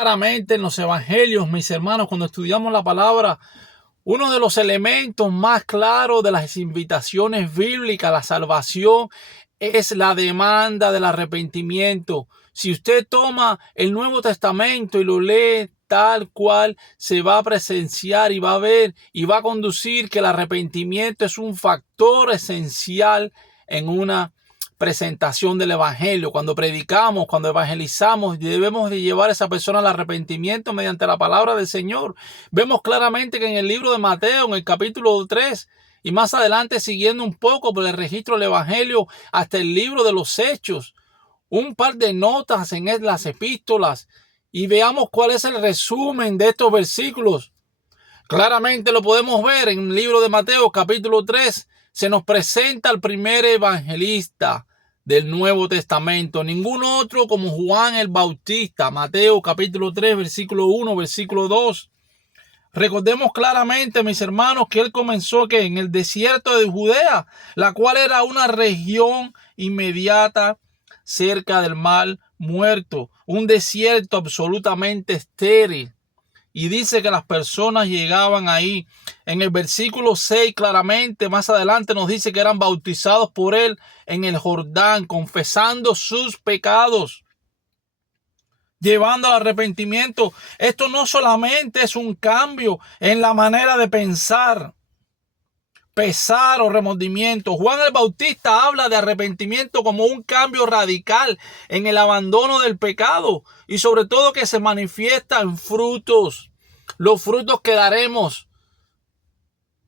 Claramente en los evangelios, mis hermanos, cuando estudiamos la palabra, uno de los elementos más claros de las invitaciones bíblicas a la salvación es la demanda del arrepentimiento. Si usted toma el Nuevo Testamento y lo lee tal cual, se va a presenciar y va a ver y va a conducir que el arrepentimiento es un factor esencial en una presentación del evangelio. Cuando predicamos, cuando evangelizamos, debemos de llevar a esa persona al arrepentimiento mediante la palabra del Señor. Vemos claramente que en el libro de Mateo, en el capítulo 3, y más adelante siguiendo un poco por el registro del evangelio hasta el libro de los Hechos, un par de notas en las epístolas, y veamos cuál es el resumen de estos versículos. Claramente lo podemos ver en el libro de Mateo capítulo 3. Se nos presenta el primer evangelista del Nuevo Testamento, ningún otro como Juan el Bautista. Mateo capítulo 3, versículo 1, versículo 2. Recordemos claramente, mis hermanos, que él comenzó en el desierto de Judea, la cual era una región inmediata cerca del Mar Muerto, un desierto absolutamente estéril. Y dice que las personas llegaban ahí. En el versículo 6 claramente, más adelante nos dice que eran bautizados por él en el Jordán, confesando sus pecados, llevando al arrepentimiento. Esto no solamente es un cambio en la manera de pensar o remordimiento. Juan el Bautista habla de arrepentimiento como un cambio radical en el abandono del pecado y sobre todo que se manifiesta en frutos. Los frutos que daremos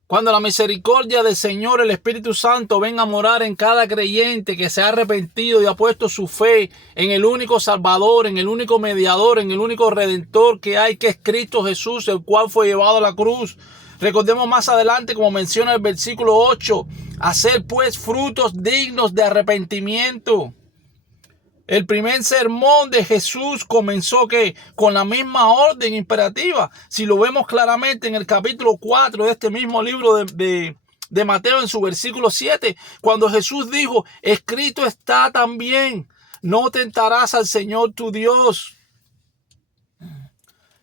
cuando la misericordia del Señor, el Espíritu Santo, venga a morar en cada creyente que se ha arrepentido y ha puesto su fe en el único Salvador, en el único mediador, en el único Redentor que hay, que es Cristo Jesús, el cual fue llevado a la cruz. Recordemos más adelante, como menciona el versículo 8, hacer pues frutos dignos de arrepentimiento. El primer sermón de Jesús comenzó con la misma orden imperativa. Si lo vemos claramente en el capítulo 4 de este mismo libro de Mateo, en su versículo 7, cuando Jesús dijo, escrito está también, no tentarás al Señor tu Dios.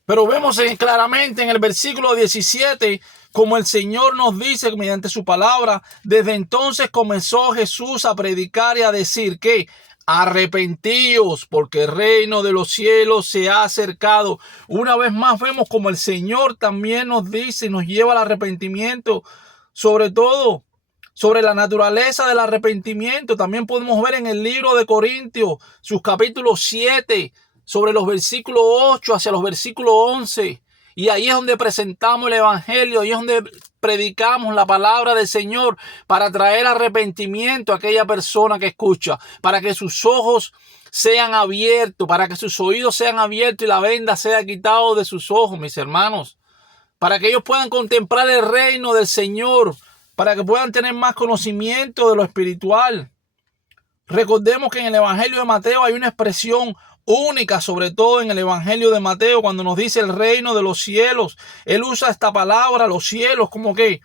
Pero vemos claramente en el versículo 17, como el Señor nos dice mediante su palabra, desde entonces comenzó Jesús a predicar y a decir que arrepentíos, porque el reino de los cielos se ha acercado. Una vez más vemos como el Señor también nos dice y nos lleva al arrepentimiento, sobre todo sobre la naturaleza del arrepentimiento. También podemos ver en el libro de Corintios, sus capítulos 7, sobre los versículos 8 hacia los versículos 11. Y ahí es donde presentamos el evangelio, ahí es donde predicamos la palabra del Señor para traer arrepentimiento a aquella persona que escucha, para que sus ojos sean abiertos, para que sus oídos sean abiertos y la venda sea quitada de sus ojos, mis hermanos, para que ellos puedan contemplar el reino del Señor, para que puedan tener más conocimiento de lo espiritual. Recordemos que en el evangelio de Mateo hay una expresión única, sobre todo en el evangelio de Mateo, cuando nos dice el reino de los cielos. Él usa esta palabra, los cielos, como que